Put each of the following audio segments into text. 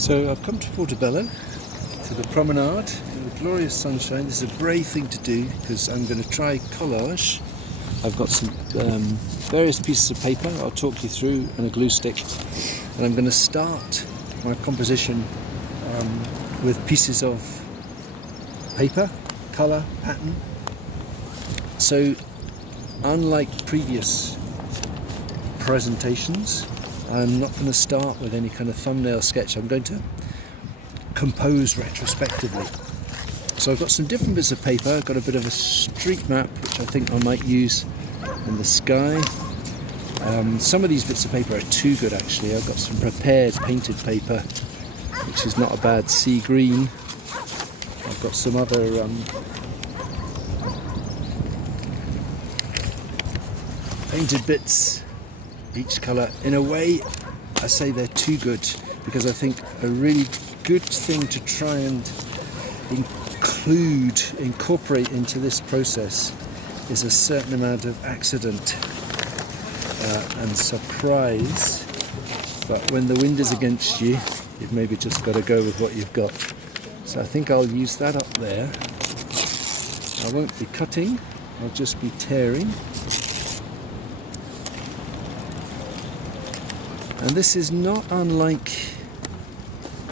So I've come to Portobello, to the Promenade, in the glorious sunshine. This is a brave thing to do because I'm going to try collage. I've got some various pieces of paper I'll talk you through and a glue stick. And I'm going to start my composition with pieces of paper, colour, pattern. So unlike previous presentations, I'm not going to start with any kind of thumbnail sketch. I'm going to compose retrospectively. So I've got some different bits of paper. I've got a bit of a street map, which I think I might use in the sky. Some of these bits of paper are too good actually. I've got some prepared painted paper, which is not a bad sea green. I've got some other painted bits, each colour. In a way, I say they're too good because I think a really good thing to try and incorporate into this process is a certain amount of accident and surprise. But when the wind is against you, you've maybe just got to go with what you've got. So I think I'll use that up there. I won't be cutting, I'll just be tearing. And this is not unlike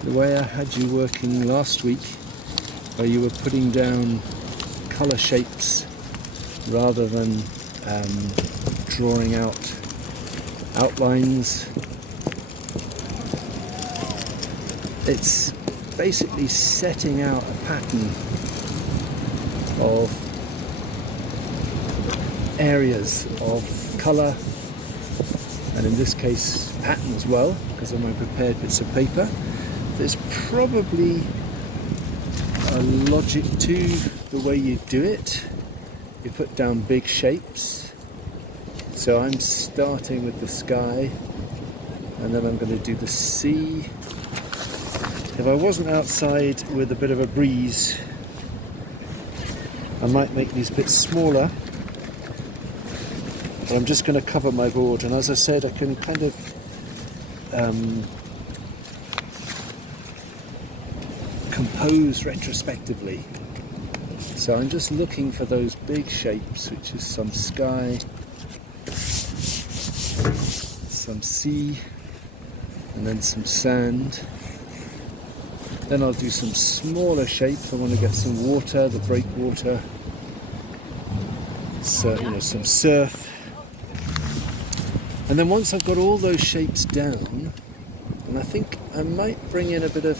the way I had you working last week, where you were putting down colour shapes rather than drawing out outlines. It's basically setting out a pattern of areas of colour, and in this case pattern as well, because of my prepared bits of paper. There's probably a logic to the way you do it. You put down big shapes. So I'm starting with the sky, and then I'm going to do the sea. If I wasn't outside with a bit of a breeze, I might make these bits smaller. But I'm just going to cover my board, and as I said, I can kind of compose retrospectively. So I'm just looking for those big shapes, which is some sky, some sea, and then some sand. Then I'll do some smaller shapes. I want to get some water, the breakwater, so, some surf. And then once I've got all those shapes down, and I think I might bring in a bit of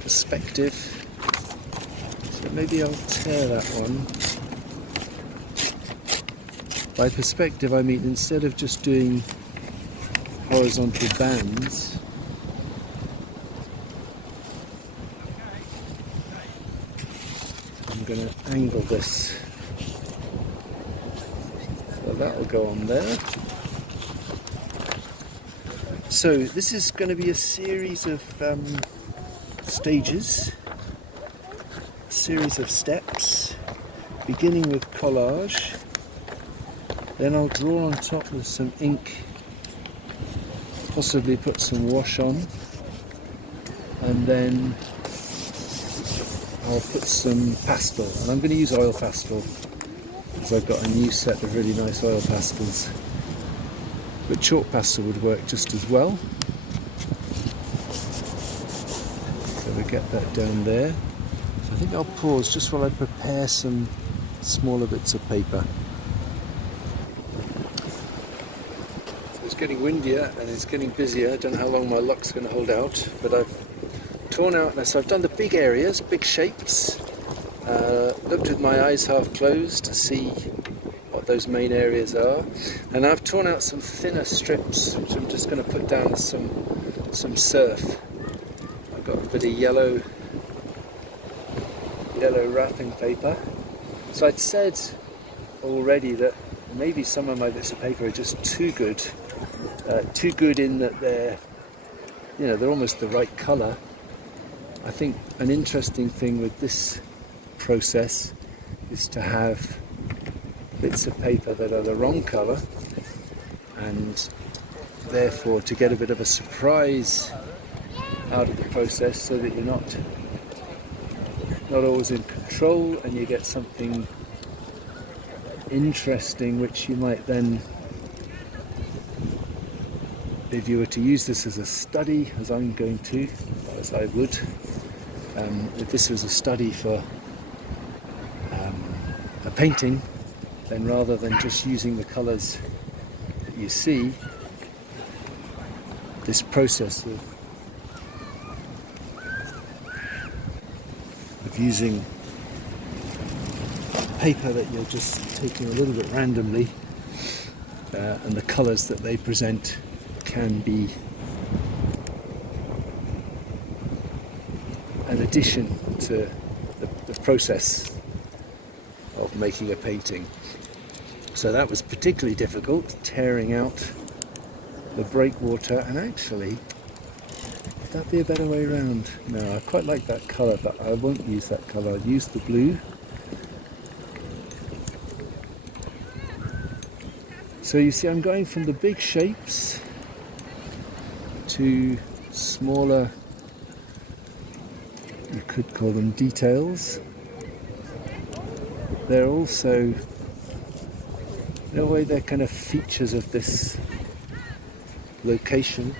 perspective. So maybe I'll tear that one. By perspective I mean instead of just doing horizontal bands, I'm going to angle this. So that'll go on there. So this is going to be a series of stages, a series of steps, beginning with collage. Then I'll draw on top with some ink, possibly put some wash on, and then I'll put some pastel, and I'm going to use oil pastel because I've got a new set of really nice oil pastels. But chalk pastel would work just as well. So we get that down there. So I think I'll pause just while I prepare some smaller bits of paper. So it's getting windier and it's getting busier. I don't know how long my luck's going to hold out, but I've torn out now. So I've done the big areas, big shapes. Looked with my eyes half closed to see what those main areas are, and I've torn out some thinner strips which I'm just going to put down as some surf. I've got a bit of yellow wrapping paper. So I'd said already that maybe some of my bits of paper are just too good in that they're almost the right colour. I think an interesting thing with this process is to have bits of paper that are the wrong colour, and therefore to get a bit of a surprise out of the process so that you're not always in control, and you get something interesting which you might then, if you were to use this as a study, as I'm going to, as I would, if this was a study for a painting, then rather than just using the colours that you see, this process of using paper that you're just taking a little bit randomly, and the colours that they present can be an addition to the process of making a painting. So that was particularly difficult, tearing out the breakwater. And actually, would that be a better way around? No, I quite like that colour, but I won't use that colour. I'll use the blue. So you see, I'm going from the big shapes to smaller, you could call them details. They're also, in a way, they're kind of features of this location.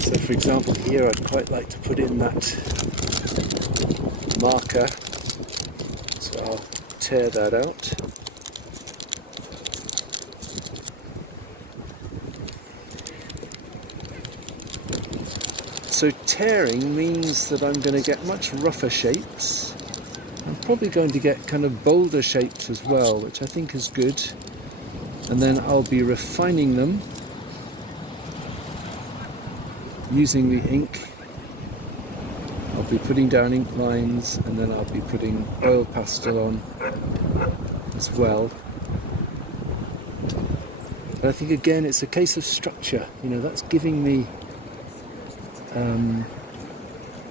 So for example, here I'd quite like to put in that marker, so I'll tear that out. So tearing means that I'm going to get much rougher shapes. I'm probably going to get kind of bolder shapes as well, which I think is good. And then I'll be refining them using the ink. I'll be putting down ink lines, and then I'll be putting oil pastel on as well. But I think again it's a case of structure. You know, that's giving me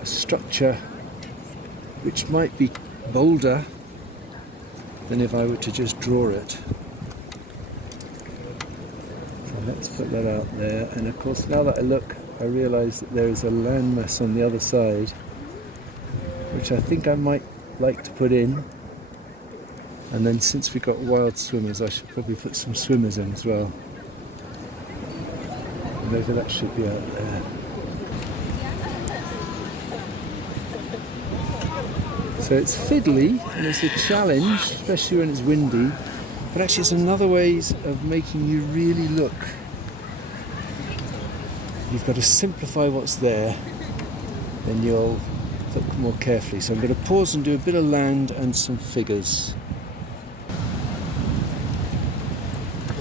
a structure which might be bolder than if I were to just draw it. So let's put that out there. And of course, now that I look, I realise that there is a landmass on the other side, which I think I might like to put in. And then since we've got wild swimmers, I should probably put some swimmers in as well. Maybe that should be out there. So it's fiddly and it's a challenge, especially when it's windy, but actually it's another ways of making you really look. You've got to simplify what's there, then you'll look more carefully. So I'm going to pause and do a bit of land and some figures.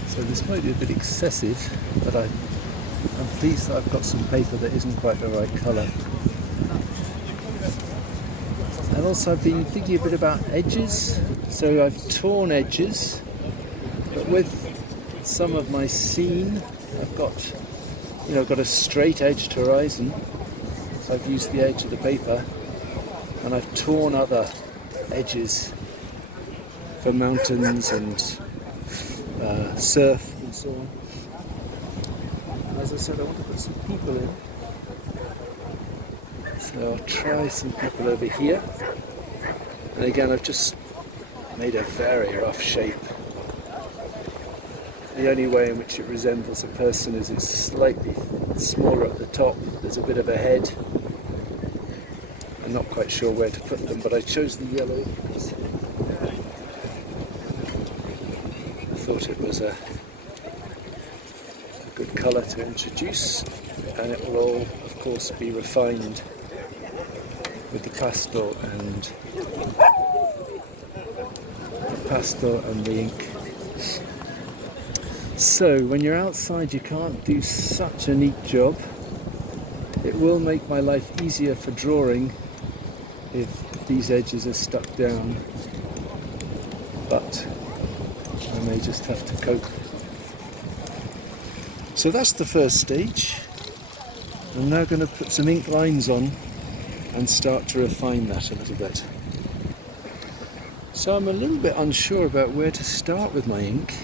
So this might be a bit excessive, but I'm pleased that I've got some paper that isn't quite the right colour. And also I've been thinking a bit about edges, so I've torn edges, but with some of my scene I've got a straight edged horizon, so I've used the edge of the paper, and I've torn other edges for mountains and surf and so on. And as I said, I want to put some people in. So I'll try some people over here. And again, I've just made a very rough shape. The only way in which it resembles a person is it's slightly smaller at the top. There's a bit of a head. I'm not quite sure where to put them, but I chose the yellow because I thought it was a good colour to introduce, and it will all, of course, be refined with the pastel and the ink. So when you're outside, you can't do such a neat job. It will make my life easier for drawing if these edges are stuck down, but I may just have to cope. So that's the first stage. I'm now going to put some ink lines on and start to refine that a little bit. So I'm a little bit unsure about where to start with my ink,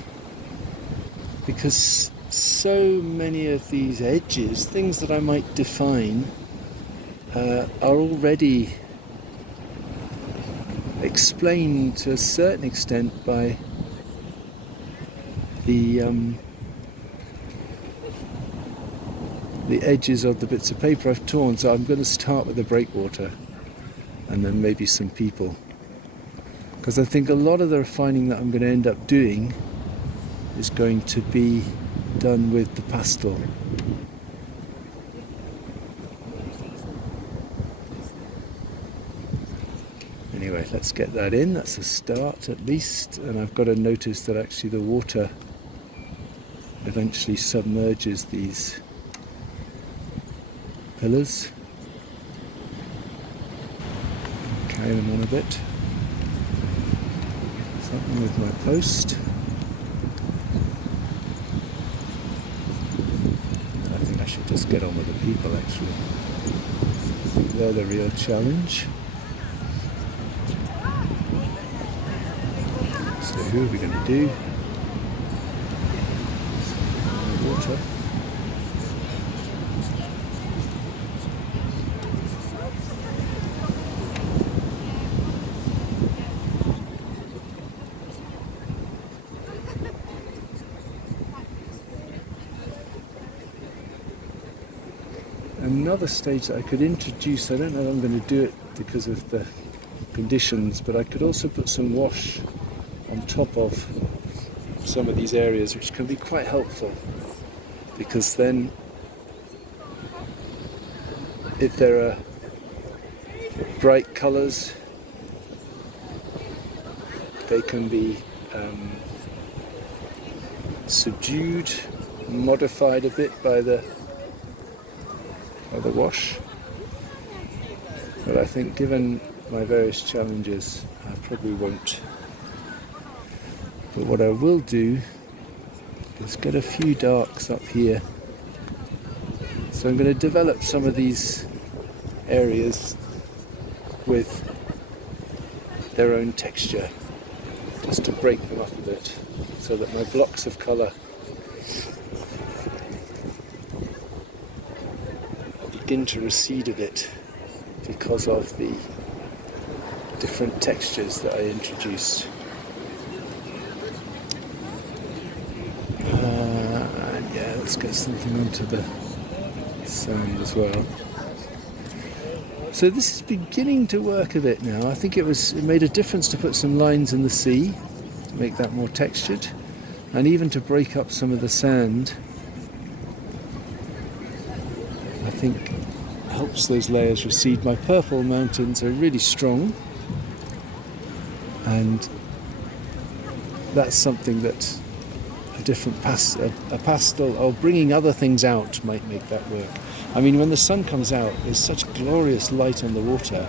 because so many of these edges, things that I might define, are already explained to a certain extent by the edges of the bits of paper I've torn. So I'm going to start with the breakwater and then maybe some people, because I think a lot of the refining that I'm going to end up doing is going to be done with the pastel. Anyway, let's get that in. That's a start at least. And I've got to notice that actually the water eventually submerges these pillars. Carry them on a bit. Something with my post. I think I should just get on with the people actually. I think they're the real challenge. So who are we going to do? Water. Another stage that I could introduce, I don't know if I'm going to do it because of the conditions, but I could also put some wash on top of some of these areas, which can be quite helpful, because then if there are bright colours, they can be subdued, modified a bit by the wash. But I think given my various challenges, I probably won't. But what I will do is get a few darks up here. So I'm going to develop some of these areas with their own texture, just to break them up a bit, so that my blocks of colour begin to recede a bit because of the different textures that I introduced. And yeah, let's get something onto the sand as well. So this is beginning to work a bit now. I think it made a difference to put some lines in the sea to make that more textured, and even to break up some of the sand. I think helps those layers recede. My purple mountains are really strong, and that's something that a pastel or bringing other things out might make that work. I mean, when the sun comes out, there's such glorious light on the water.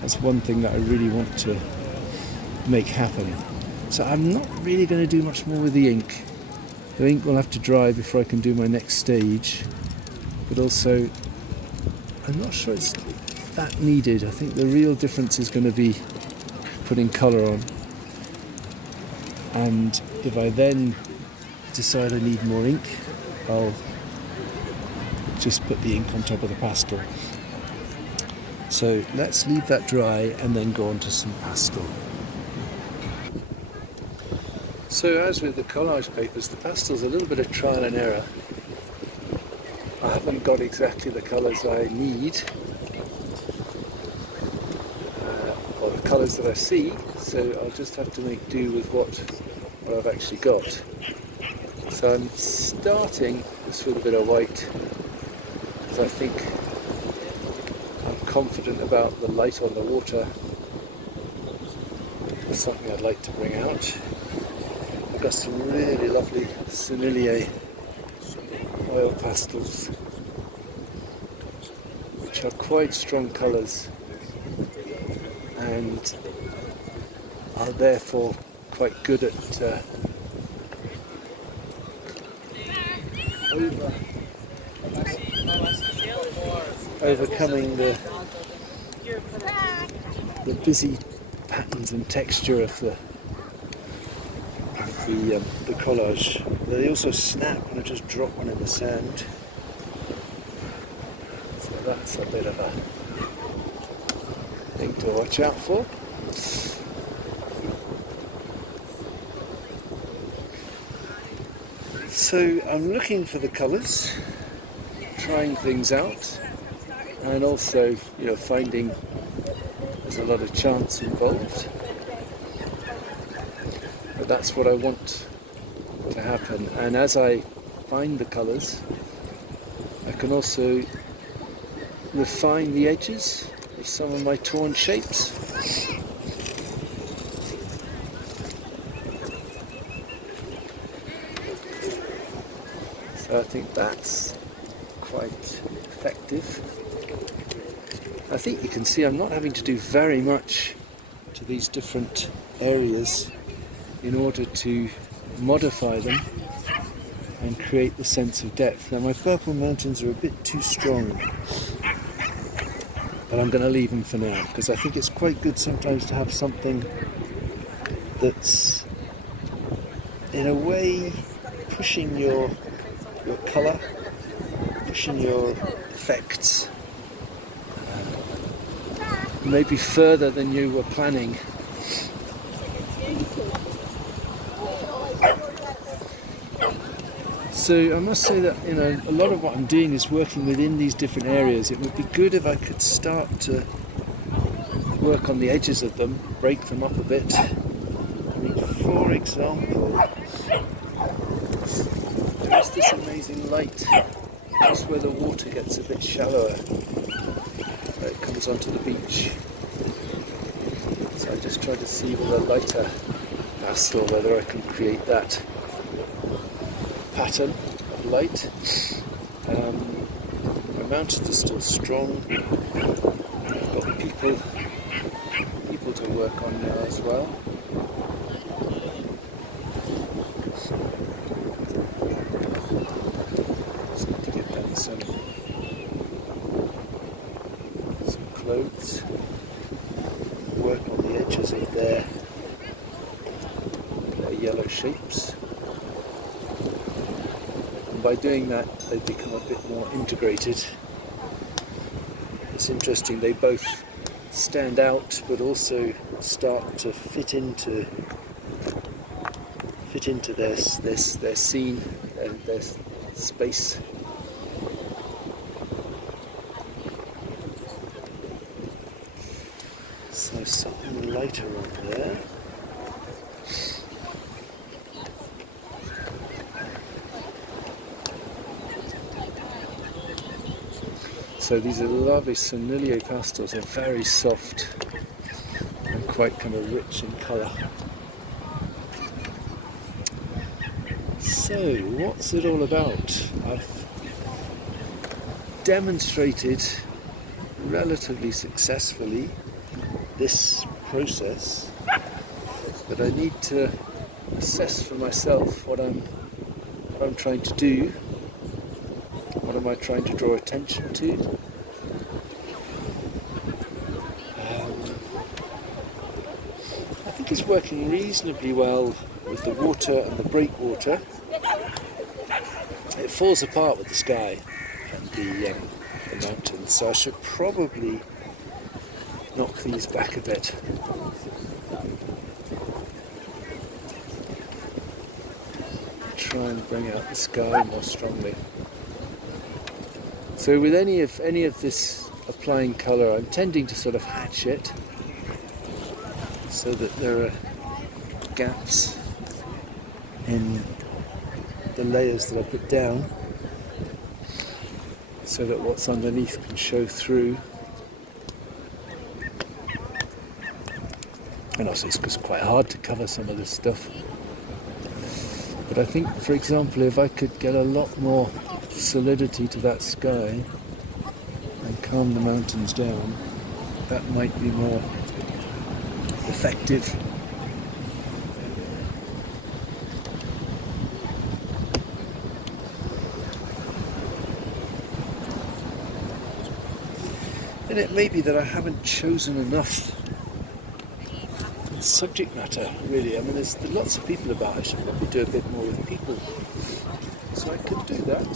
That's one thing that I really want to make happen. So I'm not really going to do much more with the ink. The ink will have to dry before I can do my next stage. But also, I'm not sure it's that needed. I think the real difference is going to be putting colour on. And if I then decide I need more ink, I'll just put the ink on top of the pastel. So let's leave that dry and then go on to some pastel. So as with the collage papers, the pastel's a little bit of trial and error. I haven't got exactly the colours I need, or the colours that I see, so I'll just have to make do with what I've actually got. So I'm starting just with a bit of white, because I think I'm confident about the light on the water. It's something I'd like to bring out. I've got some really lovely Sennelier oil pastels, which are quite strong colours and are therefore quite good at overcoming the busy patterns and texture of the collage. They also snap when I just drop one in the sand. So that's a bit of a thing to watch out for. So I'm looking for the colours, trying things out, and also, finding there's a lot of chance involved. But that's what I want to happen. And as I find the colours, I can also refine the edges of some of my torn shapes. So I think that's quite effective. I think you can see I'm not having to do very much to these different areas in order to modify them and create the sense of depth. Now my purple mountains are a bit too strong, but I'm going to leave them for now because I think it's quite good sometimes to have something that's in a way pushing your colour, pushing your effects maybe further than you were planning. So I must say that a lot of what I'm doing is working within these different areas. It would be good if I could start to work on the edges of them, break them up a bit. I mean, for example, there's this amazing light just where the water gets a bit shallower. It comes onto the beach. So I just try to see with a lighter pastel whether I can create that pattern of light. My mountains are still strong. I've got people to work on now as well. So to get down some clothes, work on the edges of their yellow shapes. And by doing that, they become a bit more integrated. It's interesting, they both stand out, but also start to fit into their scene, their space. So something lighter on there. So these are lovely Sonilio pastels. They're very soft and quite kind of rich in colour. So what's it all about? I've demonstrated relatively successfully this process, but I need to assess for myself what I'm trying to do. What am I trying to draw attention to? I think it's working reasonably well with the water and the breakwater. It falls apart with the sky and the mountains, so I should probably knock these back a bit. Try and bring out the sky more strongly. So with any of this applying colour, I'm tending to sort of hatch it so that there are gaps in the layers that I put down, so that what's underneath can show through. And also it's quite hard to cover some of this stuff. But I think, for example, if I could get a lot more solidity to that sky and calm the mountains down, that might be more effective. And it may be that I haven't chosen enough subject matter, really. I mean, there's lots of people about. I should probably do a bit more with people. So I could do that.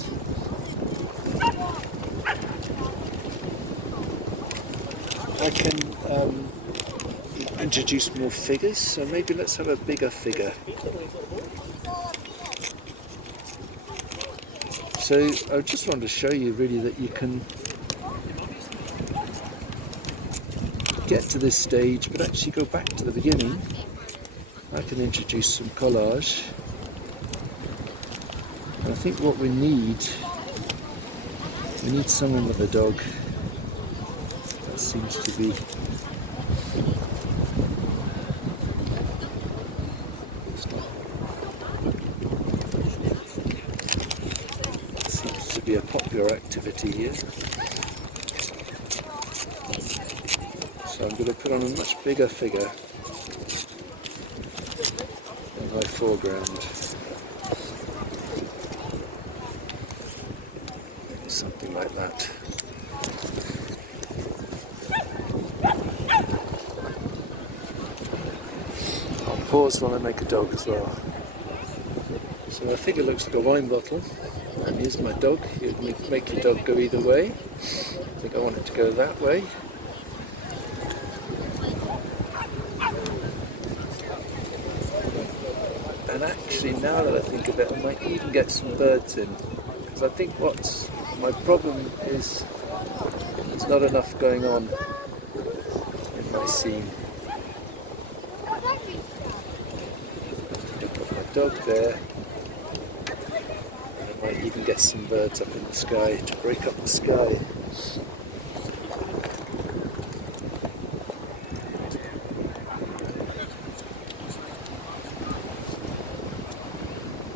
I can introduce more figures, so maybe let's have a bigger figure. So I just wanted to show you really that you can get to this stage but actually go back to the beginning. I can introduce some collage. And I think what we need someone with a dog. That seems to be a popular activity here. So I'm going to put on a much bigger figure in my foreground. Something like that. I'll pause while I make a dog as well. So my figure looks like a wine bottle. And here's my dog. You make your dog go either way. I think I want it to go that way. And actually, now that I think of it, I might even get some birds in. Because I think what's my problem is there's not enough going on in my scene. I put my dog there. Might even get some birds up in the sky to break up the sky.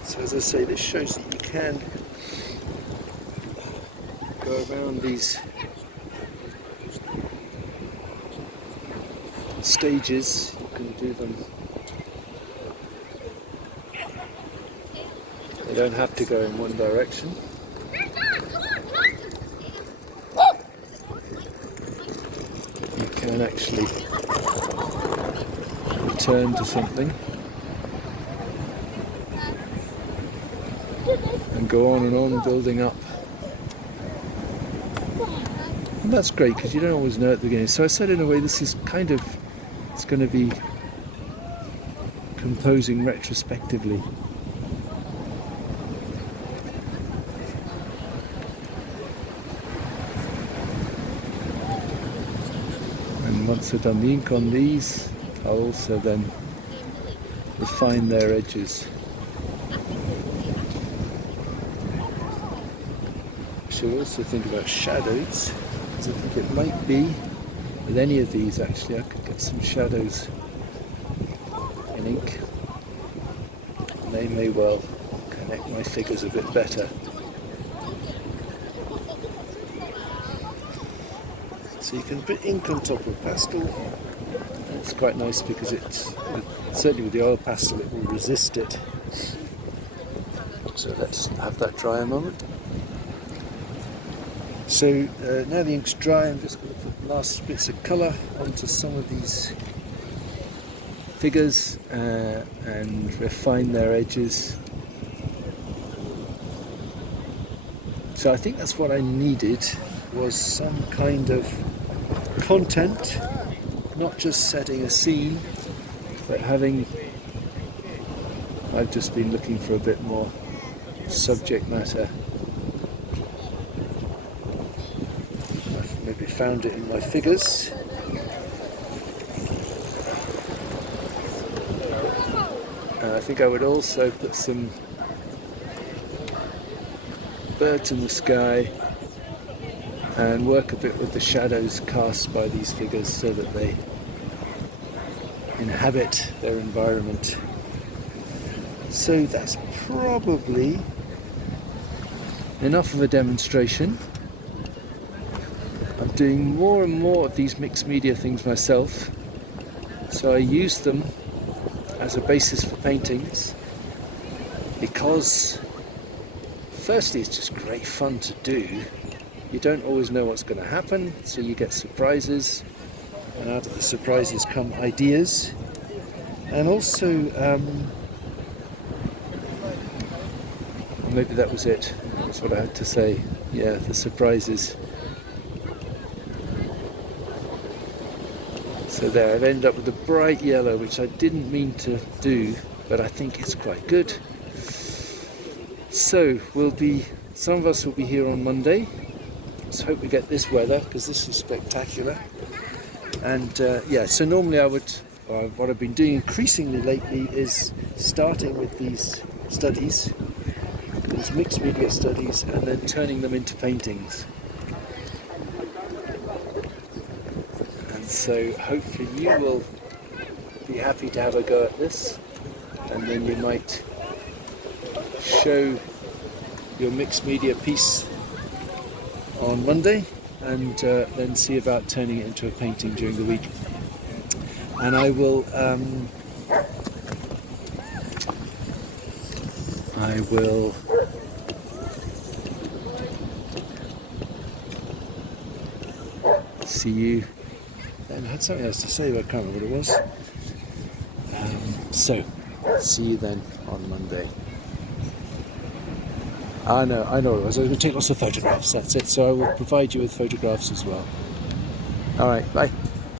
So as I say, this shows that you can go around these stages. You can do them. You don't have to go in one direction. You can actually return to something and go on and on building up. And that's great because you don't always know at the beginning. So I said in a way this is kind of, it's going to be composing retrospectively. And once I've done the ink on these, I'll also then refine their edges. I should also think about shadows, because I think it might be, with any of these actually, I could get some shadows in ink. And they may well connect my figures a bit better. So you can put ink on top of pastel. It's quite nice because it's, certainly with the oil pastel, it will resist it. So let's have that dry a moment. So now the ink's dry, I'm just going to put the last bits of colour onto some of these figures and refine their edges. So I think that's what I needed, was some kind of content, not just setting a scene, but I've just been looking for a bit more subject matter. I've maybe found it in my figures. And I think I would also put some birds in the sky and work a bit with the shadows cast by these figures so that they inhabit their environment. So that's probably enough of a demonstration. I'm doing more and more of these mixed media things myself, so I use them as a basis for paintings because firstly it's just great fun to do. You don't always know what's going to happen, so you get surprises, and out of the surprises come ideas. And also, maybe that was it. That's what I had to say. Yeah, the surprises. So there, I've ended up with a bright yellow, which I didn't mean to do, but I think it's quite good. So some of us will be here on Monday. Let's hope we get this weather, because this is spectacular. And yeah, so normally what I've been doing increasingly lately is starting with these studies, these mixed media studies, and then turning them into paintings. And so hopefully you will be happy to have a go at this, and then you might show your mixed media piece on Monday, and then see about turning it into a painting during the week. And I will see you. And I had something else to say, but I can't remember what it was. So, see you then on Monday. I know what it was. I was going to take lots of photographs, that's it. So I will provide you with photographs as well. All right, bye.